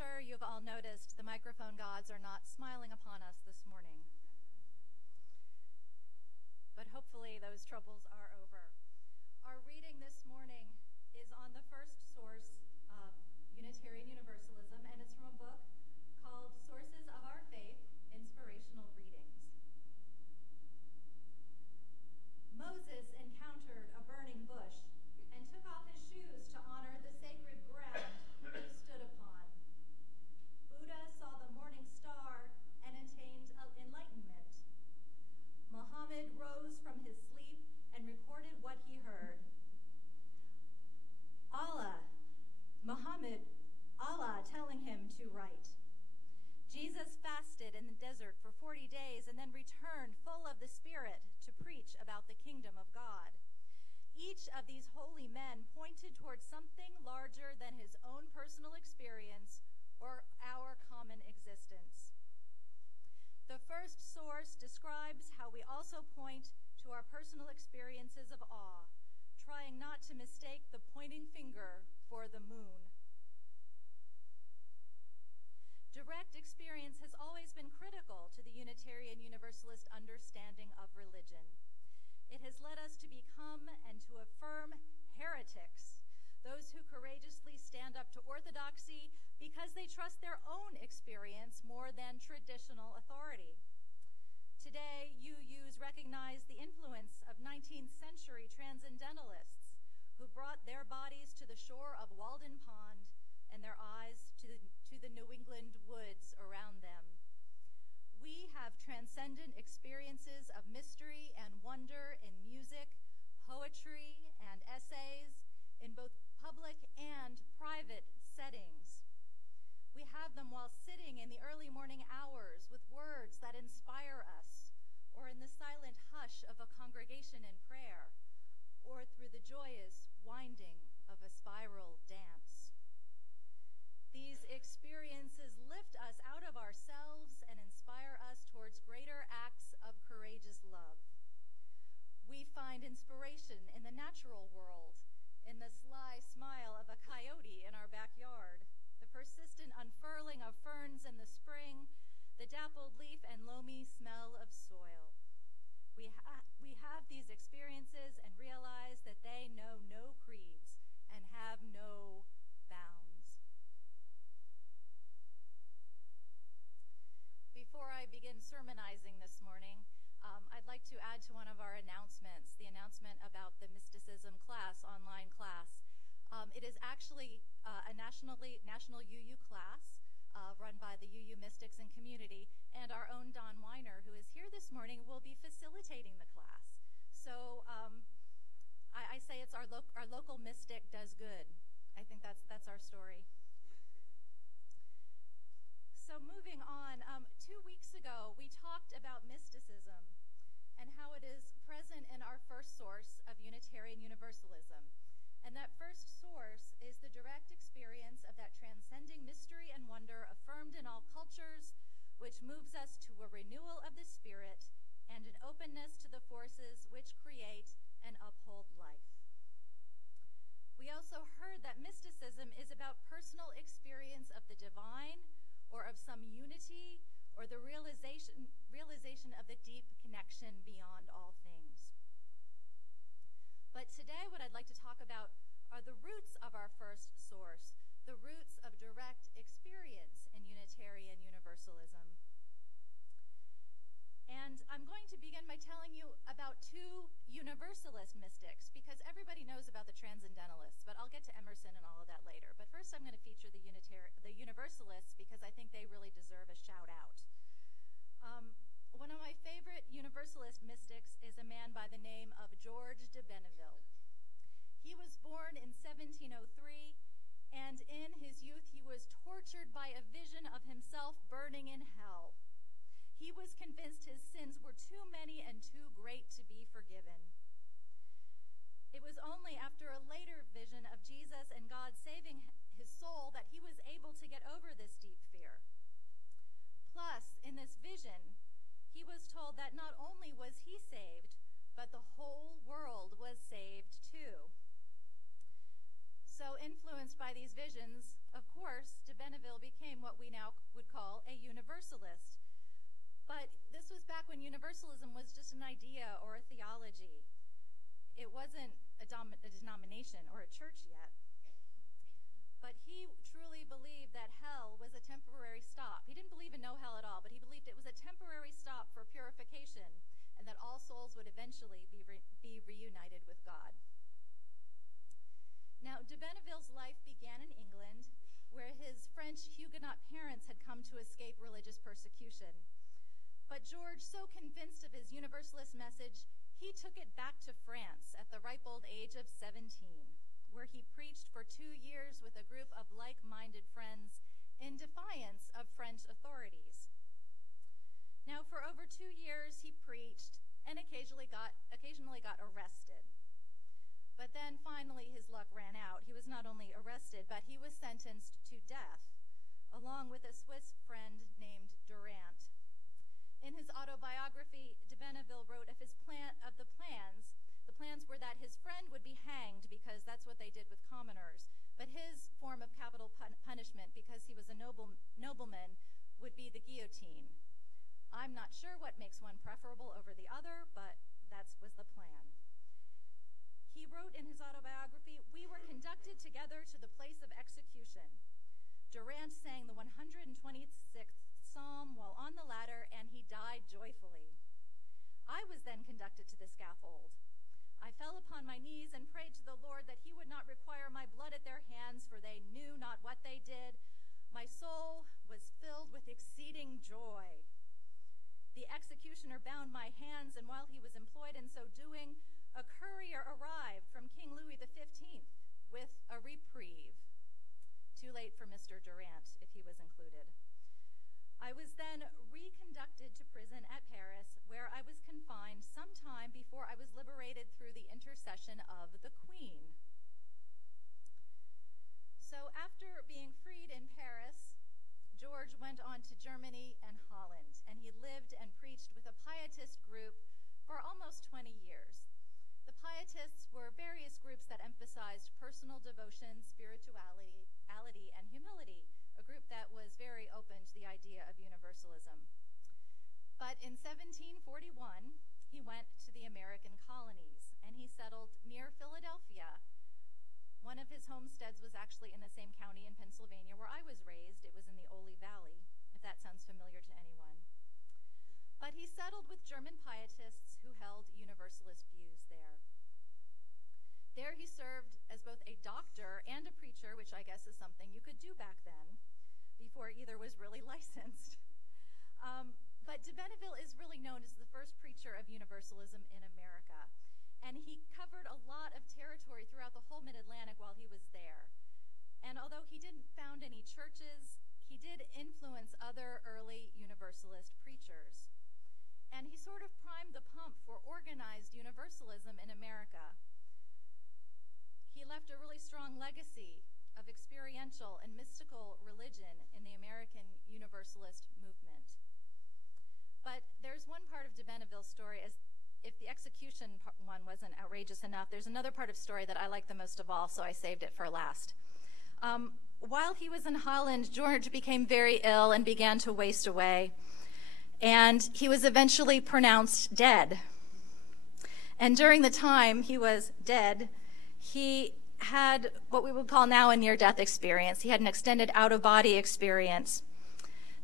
sure you've all noticed the microphone gods are not smiling upon us this morning. But hopefully those troubles are over. Our reading this morning is on the first source of Unitarian Universalism, and it's from a book called Sources of Our Faith, Inspirational Readings. Moses encountered a burning bush and took off his shoes to honor the sacred ground he stood upon. Buddha saw the morning star and attained enlightenment. Muhammad rose from his sleep and recorded what he heard. Allah telling him to write. Jesus fasted in the desert for 40 days and then returned full of the Spirit to preach about the kingdom of God. Each of these holy men pointed towards something larger than his own personal experience or our common existence. The first source describes how we also point to our personal experiences of awe, trying not to mistake the pointing finger for the moon. Direct experience has always been critical to the Unitarian Universalist understanding of religion. It has led us to become and to affirm heretics, those who courageously stand up to orthodoxy because they trust their own experience more than traditional authority. Today, UUs recognize the influence of 19th century transcendentalists who brought their bodies to the shore of Walden Pond and their eyes to the New England woods around them. We have transcendent experiences of mystery and wonder in music, poetry, and essays in both public and private settings. We have them while sitting in the early morning hours with words that inspire us, or in the silent hush of a congregation in prayer, or through the joyous winding of a spiral dance. These experiences lift us out of ourselves and inspire us towards greater acts of courageous love. We find inspiration in the natural world, in the sly smile of a coyote in our backyard, the persistent unfurling of ferns in the spring, the dappled leaf and loamy smell of soil. We have these experiences and realize that they know no creeds and have no bounds. Before I begin sermonizing this morning, I'd like to add to one of our announcements, the announcement about the mysticism class, online class. It is actually a national UU class run by the UU Mystics and Community, and our own Don Weiner, who is here this morning, will be facilitating the class. So I say it's our local mystic does good. I think that's our story. So moving on, 2 weeks ago we talked about mysticism and how it is present in our first source of Unitarian Universalism. And that first source is the direct experience of that transcending mystery and wonder affirmed in all cultures, which moves us to a renewal of the spirit and an openness to the forces which create and uphold life. We also heard that mysticism is about personal experience of the divine, or of some unity, or the realization of the deep connection beyond all things. But today what I'd like to talk about are the roots of our first source, the roots of direct experience in Unitarian Universalism. And I'm going to begin by telling you about two Universalist mystics, because everybody knows about the Transcendentalists, but I'll get to Emerson and all of that later. But first I'm going to feature the Universalists, because I think they really deserve a shout out. One of my favorite Universalist mystics is a man by the name of George de Benneville. He was born in 1703, and when Universalism was just an idea or a theology. It wasn't a denomination or a church yet. But he truly believed that hell was a temporary stop. He didn't believe in no hell at all, but he believed it was a temporary stop for purification and that all souls would eventually be reunited with God. Now, de Benneville's life began in England, where his French Huguenot parents had come to escape religious persecution. But George, so convinced of his Universalist message, he took it back to France at the ripe old age of 17, where he preached for 2 years with a group of like-minded friends in defiance of French authorities. Now, for over 2 years, he preached and occasionally got arrested. But then finally his luck ran out. He was not only arrested, but he was sentenced to death, along with a Swiss friend named Durant. In his autobiography, de Benneville wrote of the plans. The plans were that his friend would be hanged because that's what they did with commoners, but his form of capital punishment, because he was a nobleman, would be the guillotine. I'm not sure what makes one preferable over the other, but that was the plan. He wrote in his autobiography, "We were conducted together to the place of execution. Durant sang the 126th Psalm while on the ladder, and he died joyfully. I was then conducted to the scaffold. I fell upon my knees and prayed to the Lord that he would not require my blood at their hands, for they knew not what they did. My soul was filled with exceeding joy. The executioner bound my hands, and while he was employed in so doing, a courier arrived from King Louis XV with a reprieve." Too late for Mr. Durant, if he was included. "I was then reconducted to prison at Paris, where I was confined some time before I was liberated through the intercession of the Queen." So after being freed in Paris, George went on to Germany and Holland, and he lived and preached with a pietist group for almost 20 years. The pietists were various groups that emphasized personal devotion, spirituality, and humility, a group that was very open to the idea of universalism. But in 1741, he went to the American colonies, and he settled near Philadelphia. One of his homesteads was actually in the same county in Pennsylvania where I was raised. It was in the Ole Valley, if that sounds familiar to anyone. But he settled with German pietists who held universalist views there. There he served as both a doctor and a preacher, which I guess is something you could do back then, before either was really licensed. But de Benneville is really known as the first preacher of universalism in America. And he covered a lot of territory throughout the whole mid-Atlantic while he was there. And although he didn't found any churches, he did influence other early universalist preachers. And he sort of primed the pump for organized universalism in America. He left a really strong legacy of experiential and mystical religion in the American Universalist movement. But there's one part of de Benneville's story, as if the execution one wasn't outrageous enough, there's another part of the story that I like the most of all, so I saved it for last. While he was in Holland, George became very ill and began to waste away, and he was eventually pronounced dead. And during the time he was dead, he had what we would call now a near-death experience. He had an extended out-of-body experience.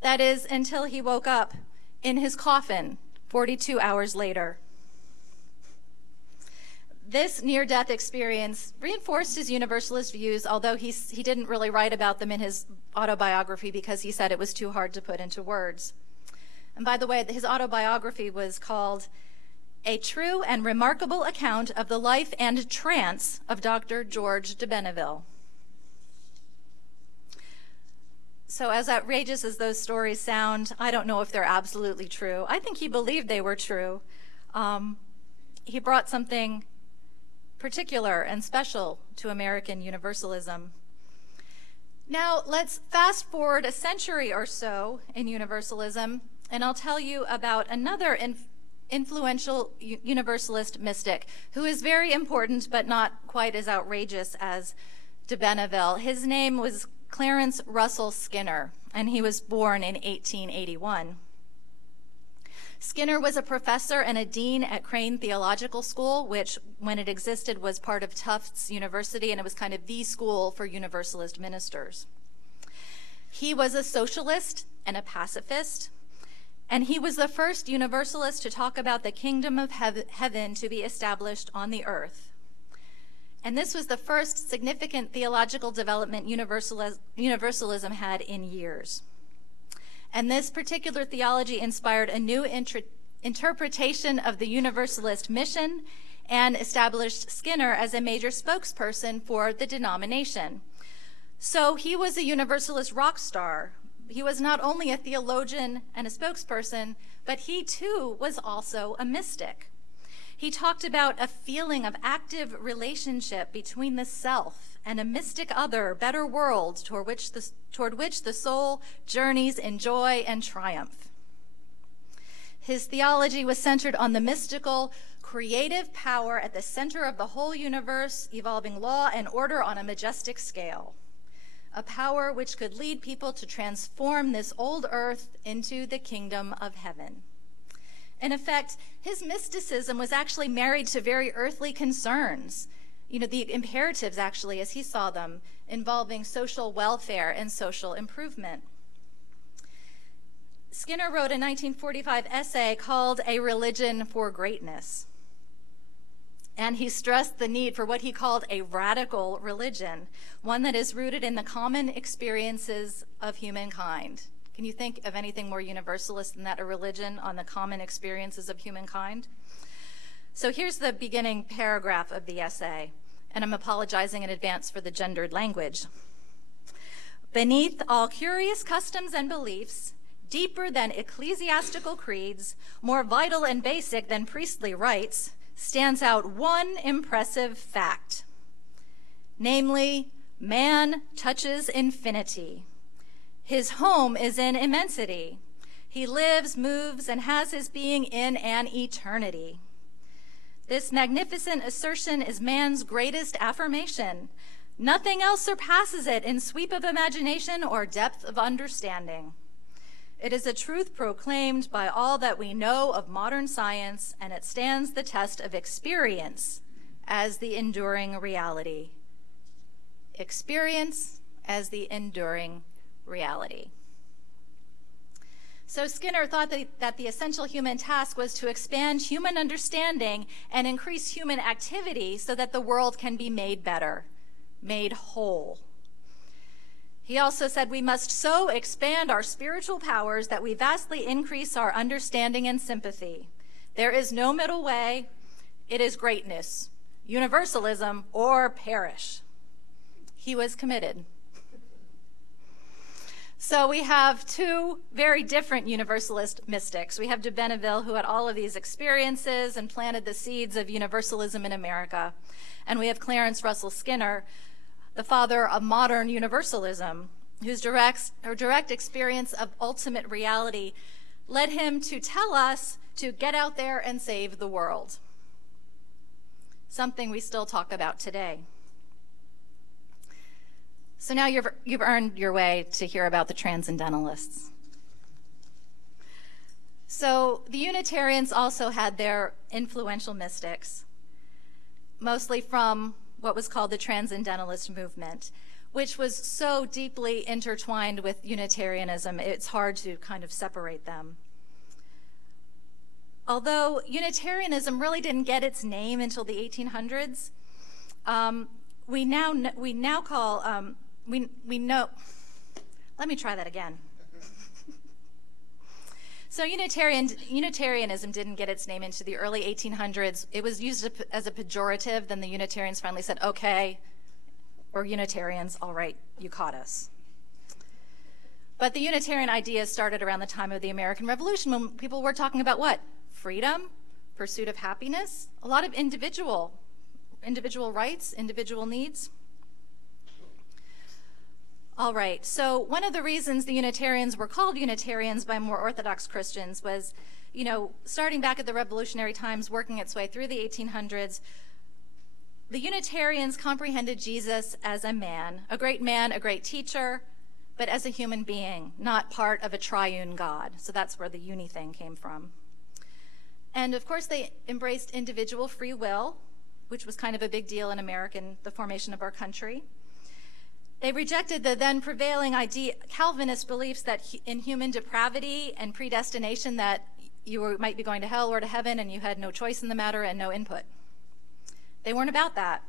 That is, until he woke up in his coffin 42 hours later. This near-death experience reinforced his universalist views, although he didn't really write about them in his autobiography because he said it was too hard to put into words. And by the way, his autobiography was called "A True and Remarkable Account of the Life and Trance of Dr. George de Benneville." So as outrageous as those stories sound, I don't know if they're absolutely true. I think he believed they were true. He brought something particular and special to American Universalism. Now, let's fast forward a century or so in Universalism, and I'll tell you about another influential Universalist mystic who is very important but not quite as outrageous as de Benneville. His name was Clarence Russell Skinner, and he was born in 1881. Skinner was a professor and a dean at Crane Theological School, which, when it existed, was part of Tufts University, and it was kind of the school for Universalist ministers. He was a socialist and a pacifist, and he was the first Universalist to talk about the kingdom of heaven to be established on the earth. And this was the first significant theological development Universalism had in years. And this particular theology inspired a new interpretation of the Universalist mission and established Skinner as a major spokesperson for the denomination. So he was a Universalist rock star. He was not only a theologian and a spokesperson, but he too was also a mystic. He talked about a feeling of active relationship between the self and a mystic other, better world toward which the soul journeys in joy and triumph. His theology was centered on the mystical, creative power at the center of the whole universe, evolving law and order on a majestic scale, a power which could lead people to transform this old earth into the kingdom of heaven. In effect, his mysticism was actually married to very earthly concerns, the imperatives actually, as he saw them, involving social welfare and social improvement. Skinner wrote a 1945 essay called A Religion for Greatness. And he stressed the need for what he called a radical religion, one that is rooted in the common experiences of humankind. Can you think of anything more universalist than that, a religion on the common experiences of humankind? So here's the beginning paragraph of the essay, and I'm apologizing in advance for the gendered language. Beneath all curious customs and beliefs, deeper than ecclesiastical creeds, more vital and basic than priestly rites, stands out one impressive fact. Namely, man touches infinity. His home is in immensity. He lives, moves, and has his being in an eternity. This magnificent assertion is man's greatest affirmation. Nothing else surpasses it in sweep of imagination or depth of understanding. It is a truth proclaimed by all that we know of modern science, and it stands the test of experience as the enduring reality. Experience as the enduring reality. So Skinner thought that the essential human task was to expand human understanding and increase human activity so that the world can be made better, made whole. He also said we must so expand our spiritual powers that we vastly increase our understanding and sympathy. There is no middle way. It is greatness, universalism, or perish. He was committed. So we have two very different Universalist mystics. We have de Benneville, who had all of these experiences and planted the seeds of universalism in America. And we have Clarence Russell Skinner, the father of modern universalism, whose direct experience of ultimate reality led him to tell us to get out there and save the world. Something we still talk about today. So now you've earned your way to hear about the Transcendentalists. So the Unitarians also had their influential mystics, mostly from what was called the Transcendentalist movement, which was so deeply intertwined with Unitarianism, it's hard to kind of separate them. Although Unitarianism really didn't get its name until the 1800s, we now call let me try that again. So Unitarianism didn't get its name into the early 1800s. It was used as a pejorative. Then the Unitarians finally said, okay, we're Unitarians. All right, you caught us. But the Unitarian idea started around the time of the American Revolution, when people were talking about what? Freedom, pursuit of happiness, a lot of individual rights, individual needs. All right, so one of the reasons the Unitarians were called Unitarians by more Orthodox Christians was, starting back at the Revolutionary times, working its way through the 1800s, the Unitarians comprehended Jesus as a man, a great teacher, but as a human being, not part of a triune God. So that's where the uni thing came from. And of course, they embraced individual free will, which was kind of a big deal in the formation of our country. They rejected the then prevailing Calvinist beliefs that in human depravity and predestination that you might be going to hell or to heaven and you had no choice in the matter and no input. They weren't about that.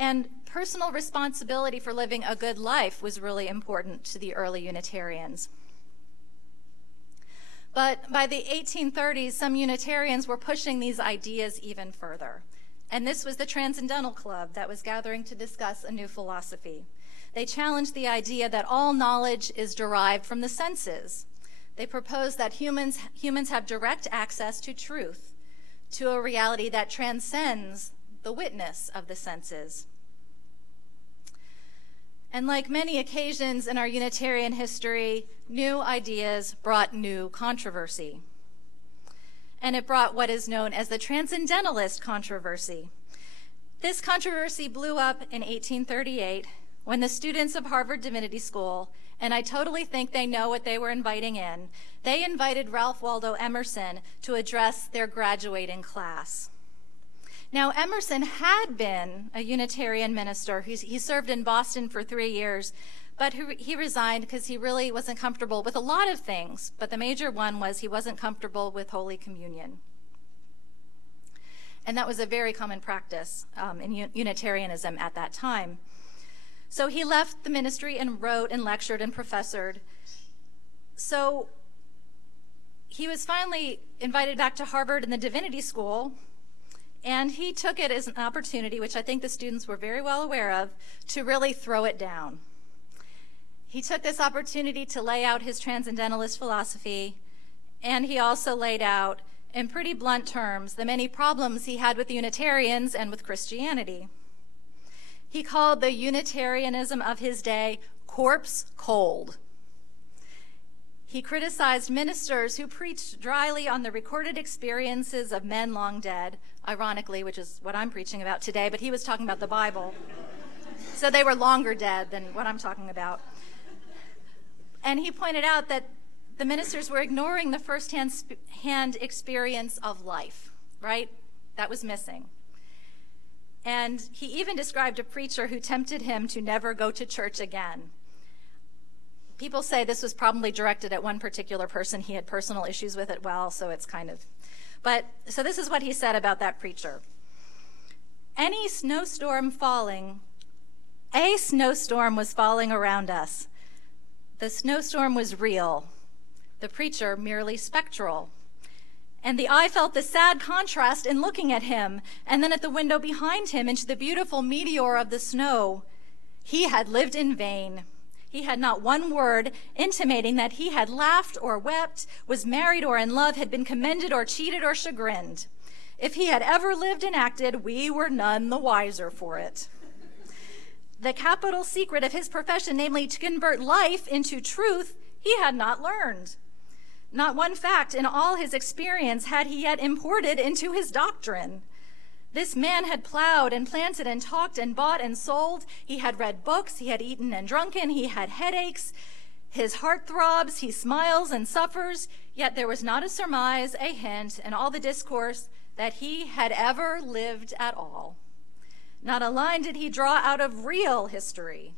And personal responsibility for living a good life was really important to the early Unitarians. But by the 1830s, some Unitarians were pushing these ideas even further. And this was the Transcendental Club that was gathering to discuss a new philosophy. They challenged the idea that all knowledge is derived from the senses. They proposed that humans have direct access to truth, to a reality that transcends the witness of the senses. And like many occasions in our Unitarian history, new ideas brought new controversy. And it brought what is known as the Transcendentalist controversy. This controversy blew up in 1838 when the students of Harvard Divinity School, and I totally think they know what they were inviting in, they invited Ralph Waldo Emerson to address their graduating class. Now, Emerson had been a Unitarian minister. He served in Boston for 3 years, but he resigned because he really wasn't comfortable with a lot of things, but the major one was he wasn't comfortable with Holy Communion. And that was a very common practice in Unitarianism at that time. So he left the ministry and wrote and lectured and professored. So he was finally invited back to Harvard in the Divinity School, and he took it as an opportunity, which I think the students were very well aware of, to really throw it down. He took this opportunity to lay out his transcendentalist philosophy, and he also laid out, in pretty blunt terms, the many problems he had with the Unitarians and with Christianity. He called the Unitarianism of his day corpse cold. He criticized ministers who preached dryly on the recorded experiences of men long dead, ironically, which is what I'm preaching about today, but he was talking about the Bible. So they were longer dead than what I'm talking about. And he pointed out that the ministers were ignoring the first-hand experience of life, right? That was missing. And he even described a preacher who tempted him to never go to church again. People say this was probably directed at one particular person. He had personal issues with it, well, so it's kind of... But, so this is what he said about that preacher. A snowstorm was falling around us. The snowstorm was real, the preacher merely spectral. And the eye felt the sad contrast in looking at him, and then at the window behind him into the beautiful meteor of the snow. He had lived in vain. He had not one word intimating that he had laughed or wept, was married or in love, had been commended or cheated or chagrined. If he had ever lived and acted, we were none the wiser for it. The capital secret of his profession, namely to convert life into truth, he had not learned. Not one fact in all his experience had he yet imported into his doctrine. This man had plowed and planted and talked and bought and sold. He had read books, he had eaten and drunken, he had headaches. His heart throbs, he smiles and suffers, yet there was not a surmise, a hint, in all the discourse that he had ever lived at all. Not a line did he draw out of real history.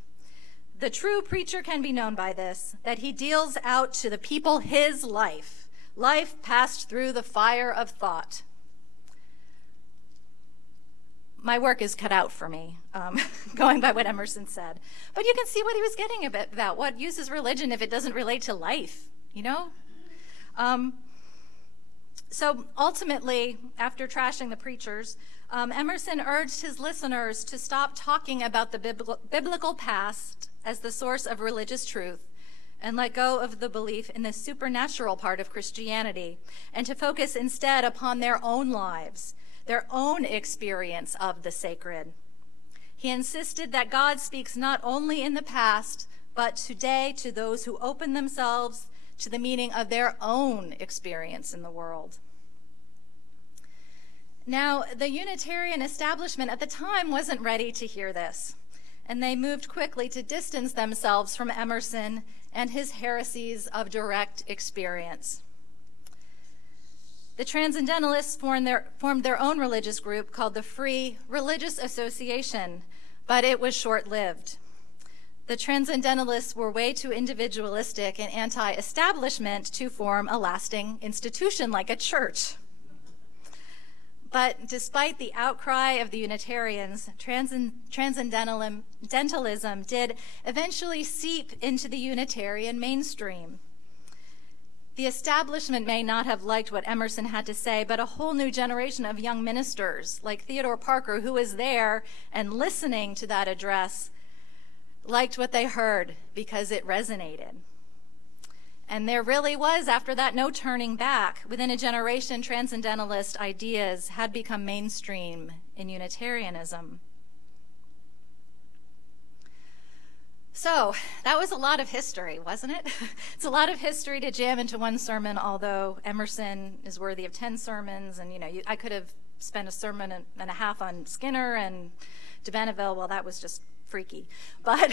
The true preacher can be known by this, that he deals out to the people his life passed through the fire of thought. My work is cut out for me, going by what Emerson said. But you can see what he was getting about. What use is religion if it doesn't relate to life, you know? So ultimately, after trashing the preachers, Emerson urged his listeners to stop talking about the biblical past as the source of religious truth and let go of the belief in the supernatural part of Christianity and to focus instead upon their own lives, their own experience of the sacred. He insisted that God speaks not only in the past, but today to those who open themselves to the meaning of their own experience in the world. Now, the Unitarian establishment at the time wasn't ready to hear this, and they moved quickly to distance themselves from Emerson and his heresies of direct experience. The Transcendentalists formed their own religious group called the Free Religious Association, but it was short-lived. The Transcendentalists were way too individualistic and anti-establishment to form a lasting institution like a church. But despite the outcry of the Unitarians, Transcendentalism did eventually seep into the Unitarian mainstream. The establishment may not have liked what Emerson had to say, but a whole new generation of young ministers, like Theodore Parker, who was there and listening to that address, liked what they heard because it resonated. And there really was, after that, no turning back. Within a generation, Transcendentalist ideas had become mainstream in Unitarianism. So that was a lot of history, wasn't it? It's a lot of history to jam into one sermon, although Emerson is worthy of 10 sermons. And, I could have spent a sermon and a half on Skinner and de Benneville. Well, that was just freaky. But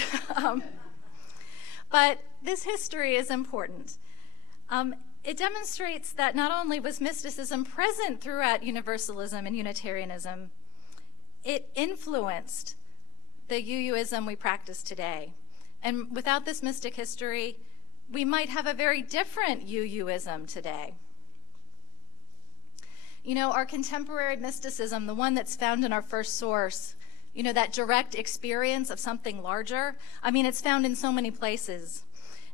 this history is important. It demonstrates that not only was mysticism present throughout Universalism and Unitarianism, it influenced the UUism we practice today. And without this mystic history, we might have a very different UUism today. Our contemporary mysticism, the one that's found in our first source, that direct experience of something larger, it's found in so many places.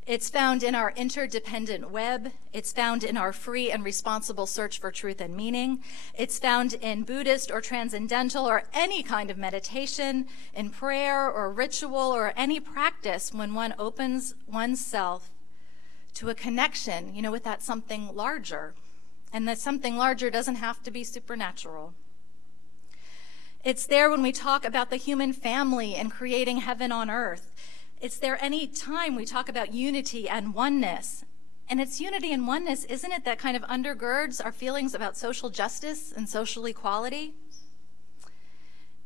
It's found in our interdependent web. It's found in our free and responsible search for truth and meaning. It's found in Buddhist or transcendental or any kind of meditation, in prayer or ritual or any practice when one opens oneself to a connection, with that something larger. And that something larger doesn't have to be supernatural. It's there when we talk about the human family and creating heaven on earth. It's there any time we talk about unity and oneness. And it's unity and oneness, isn't it, that kind of undergirds our feelings about social justice and social equality?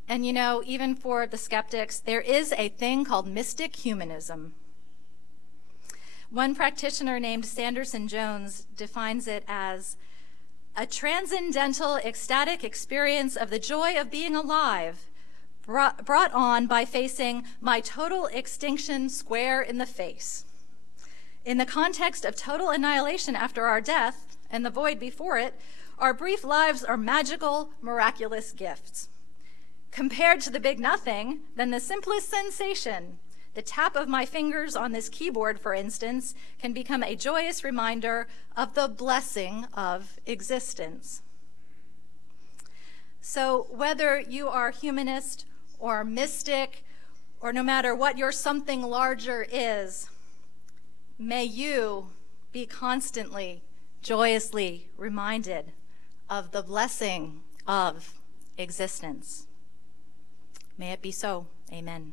And even for the skeptics, there is a thing called mystic humanism. One practitioner named Sanderson Jones defines it as a transcendental, ecstatic experience of the joy of being alive, brought on by facing my total extinction square in the face. In the context of total annihilation after our death and the void before it, our brief lives are magical, miraculous gifts. Compared to the big nothing, then the simplest sensation, the tap of my fingers on this keyboard, for instance, can become a joyous reminder of the blessing of existence. So whether you are humanist or mystic, or no matter what your something larger is, may you be constantly, joyously reminded of the blessing of existence. May it be so. Amen.